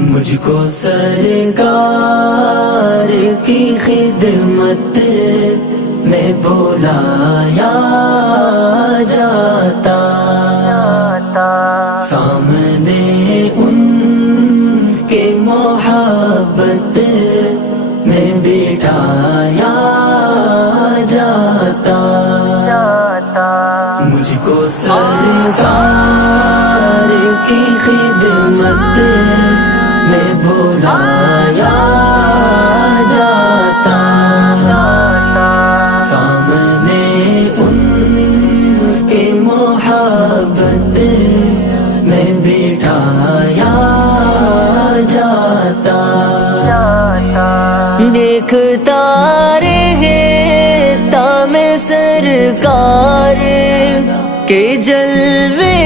मुझको सरकार की खिदमत में बुलाया जाता, सामने उनके मोहब्बत में बिठाया जाता। मुझको सरकार की खिदमत में बुलाया जाता, सामने उनके मोहब्बत में बिठाया जाता। देखता रहता मैं सरकार के जलवे